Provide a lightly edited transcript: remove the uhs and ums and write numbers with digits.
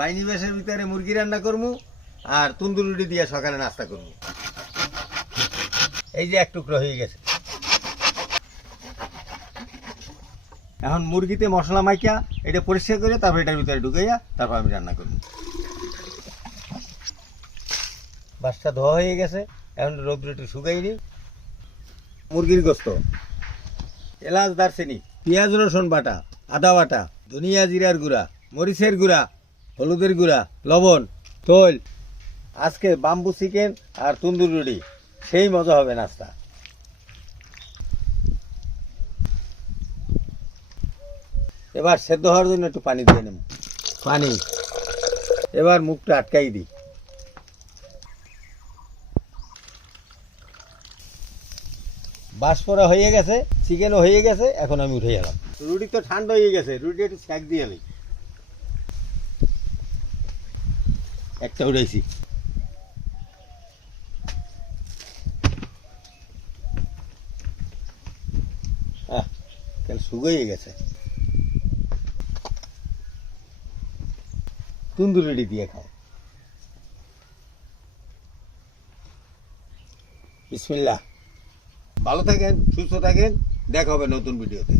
বাইনি বেশের ভিতরে মুরগি রান্না করবো আর তন্দুর রুটি দিয়ে সকালে নাস্তা করবো। এই যে এক টুকরো হয়ে গেছে। এখন মুরগিতে মশলা মাইকা এটা পরিষ্কার করে তারপর এটার ভিতরে ঢুকাইয়া তারপর আমি রান্না করবো। বাসটা ধোয়া হয়ে গেছে, এখন রোদ্র একটু শুকাই নি। মুরগির গোস্ত, এলাচ দারচিনি, পেঁয়াজ রসুন বাটা, আদা বাটা, ধনিয়া জিরার গুঁড়া, মরিচের গুঁড়া, হলুদের গুঁড়া, লবণ, তৈল। আজকে বাম্বু চিকেন আর তন্দুর রুটি, সেই মজা হবে নাস্তা। এবার সেদ্ধ হওয়ার জন্য একটু পানি দিয়ে নেব। পানি, এবার মুখটা আটকাই দিই। বাষ্পরা হয়ে গেছে, চিকেনও হয়ে গেছে, এখন আমি উঠে গেলাম। রুটি তো ঠান্ডা হয়ে গেছে, রুটি একটু সেঁক দিয়ে নিই। একটা উঠেছি। শুকিয়ে গেছে। তন্দুর রুটি দিয়ে খাও। বিসমিল্লাহ। ভালো থাকেন, সুস্থ থাকেন, দেখা হবে নতুন ভিডিওতে।